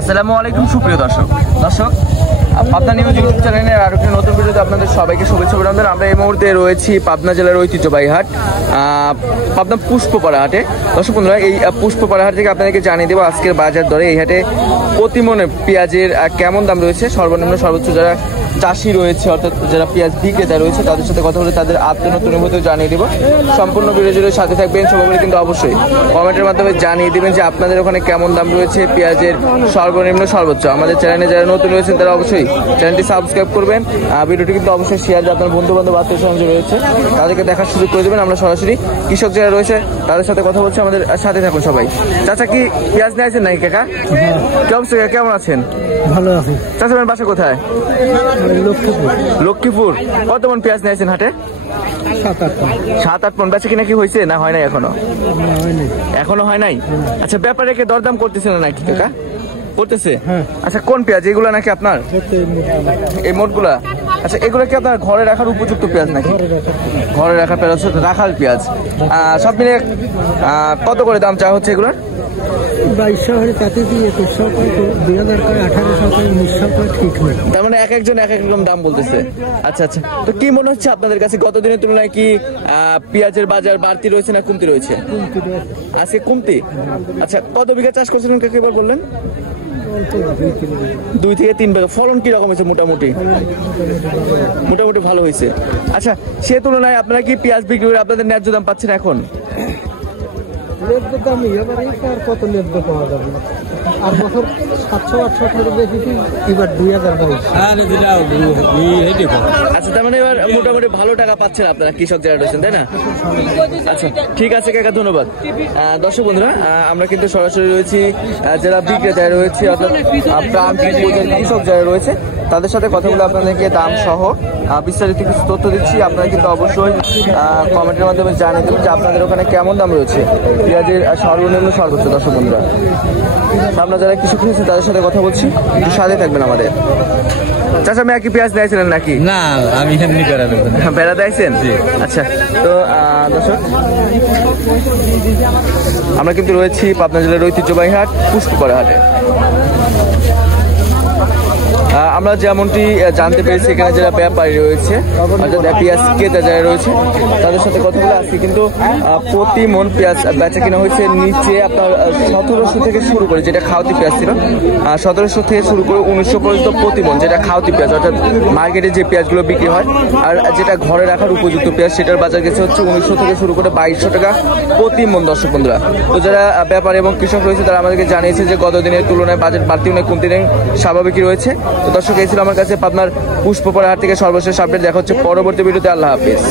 আসসালামু আলাইকুম সুপ্রিয় দর্শক পাবনা নিউজ ইউটিউব চ্যানেলের আরো একটি নতুন ভিডিওতে আপনাদের সবাইকে শুভেচ্ছা অভিনন্দন। আমরা এই মুহূর্তে রয়েছি পাবনা জেলার ঐতিহ্যবাহী হাট পাবনা পুষ্পপাড়া হাটে। দর্শক বন্ধুরা, এই পুষ্পপাড়া হাট থেকে আপনাদেরকে জানিয়ে দেবো আজকের বাজার দরে। এই হাটে প্রতি মনে পেঁয়াজের কেমন দাম রয়েছে, সর্বনিম্ন সর্বোচ্চ যারা চাষি রয়েছে অর্থাৎ যারা পেঁয়াজ বিক্রেতা রয়েছে তাদের সাথে কথা বলে তাদের আত্মনতুন অনুভূতি জানিয়ে দেবো। সম্পূর্ণ ভিডিও জুড়ে সাথে থাকবেন সবাই, কিন্তু অবশ্যই কমেন্টের মাধ্যমে জানিয়ে দেবেন যে আপনাদের ওখানে কেমন দাম রয়েছে পেঁয়াজের সর্বনিম্ন সর্বোচ্চ। আমাদের চ্যানেলে যারা নতুন রয়েছেন তারা অবশ্যই চ্যানেলটি সাবস্ক্রাইব করবেন, ভিডিওটি কিন্তু অবশ্যই শেয়ার যে আপনার বন্ধু বান্ধব আত্মীয় স্বজন রয়েছে তাদেরকে দেখার সুযোগ করে দেবেন। আমরা সরাসরি কৃষক যারা রয়েছে তাদের সাথে কথা বলছি, আমাদের সাথে থাকুন সবাই। চাচা কি পেঁয়াজ নিয়েছেন নাকি কাকা? কি অবস্থা, কেমন আছেন? ভালো আছি। চাচা বাসা কোথায়? লক্ষ্মীপুর। কত মন পেঁয়াজ নিয়েছেন হাটে? 7-8 মন। বেচা কিনা কি হয়েছে না হয় নাই? এখনো হয় নাই। আচ্ছা, ব্যাপারে কে দরদাম করতেছে না নাকি কাকা? করতেছে। আচ্ছা, কোন পেঁয়াজ এগুলা নাকি আপনার? এই মোটগুলা। আচ্ছা, এগুলো কি আপনার ঘরে রাখার উপযুক্ত পেঁয়াজ নাকি? ঘরে রাখার পেঁয়াজ, রাখাল পেঁয়াজ। সব মিলে কত করে দাম চাওয়া হচ্ছে এগুলোর? 2200 হলে তাতে কি 2100 করে, 2000 করে, 1800 করে, 1900 করে, ঠিক নেই। তার মানে এক একজন এক এক রকম দাম বলতেছে। আচ্ছা আচ্ছা, তো কি মনে হচ্ছে আপনাদের কাছে গত দিনের তুলনায় কি পেঁয়াজের বাজার বাড়তি রয়েছে না কমতি রয়েছে? আজকে কমতি। আচ্ছা, কত বিঘা চাষ করছিলেন কাকে এবার বললেন? 2 থেকে 3 বিঘা। ফলন কি রকম হয়েছে? মোটামুটি ভালো হয়েছে। আচ্ছা, সে তুলনায় আপনারা কি পেঁয়াজ বিক্রি করে আপনাদের ন্যায্য দাম পাচ্ছেন এখন? ন্যায্য দাম এবারে আর কত ন্যায্য পাওয়া যাবে? আর বছর 700-800 টাকা বেশি, এবার 2022। আচ্ছা, তার মানে এবার মোটামুটি ভালো টাকা পাচ্ছেন আপনারা কৃষক যারা রয়েছেন, তাই না? আচ্ছা, ঠিক আছে কাকা, ধন্যবাদ। দর্শক বন্ধুরা, আমরা কিন্তু সরাসরি রয়েছি যারা বিক্রেতা রয়েছে অর্থাৎ কৃষক যারা রয়েছে তাদের সাথে কথা বলে আপনাদেরকে দাম সহ বিস্তারিত কিছু তথ্য দিচ্ছি। আপনারা কিন্তু অবশ্যই কমেন্টের মাধ্যমে জানিয়ে দেবেন যে আপনাদের ওখানে কেমন দাম রয়েছে পেঁয়াজের সর্বনিম্ন সর্বোচ্চ। দর্শক বন্ধুরা, আমরা যারা কৃষক রয়েছে তাদের সাথে কথা বলছি, একটু সাথে থাকবেন আমাদের। চাচা মেয়া কি পেঁয়াজ দিয়েছিলেন নাকি? না, আমি এমনি বেড়াতে আইছেন। আচ্ছা, তো দর্শক আমরা কিন্তু রয়েছি পাবনা জেলার ঐতিহ্যবাহী হাট পুষ্পপাড়া হাটে। আমরা যেমনটি জানতে পেরেছি এখানে যারা ব্যাপারী রয়েছে অর্থাৎ পেঁয়াজ ক্রেতা যারা রয়েছে তাদের সাথে কথা বলে আজকে কিন্তু প্রতি মন পেঁয়াজ বেচা কিনা হয়েছে নিচে আপনার 1700 থেকে শুরু করে, যেটা খাওয়াতি পেঁয়াজ ছিল 1700 থেকে শুরু করে 1900 পর্যন্ত প্রতি মন, যেটা খাওয়াতি পেঁয়াজ অর্থাৎ মার্কেটে যে পেঁয়াজগুলো বিক্রি হয়। আর যেটা ঘরে রাখার উপযুক্ত পেঁয়াজ সেটার বাজার গেছে হচ্ছে 1900 থেকে শুরু করে 2200 টাকা প্রতি মন। দর্শক বন্ধুরা, তো যারা ব্যাপারী এবং কৃষক রয়েছে তারা আমাদেরকে জানিয়েছে যে গত দিনের তুলনায় বাজেট বাড়তি নয় কমতি নেই, স্বাভাবিকই রয়েছে। তো দর্শক, এই ছিল আমার কাছে পাবনার পুষ্পপাড়া হাট থেকে সর্বশেষ আপডেট। দেখা হচ্ছে পরবর্তী ভিডিওতে। আল্লাহ হাফেজ।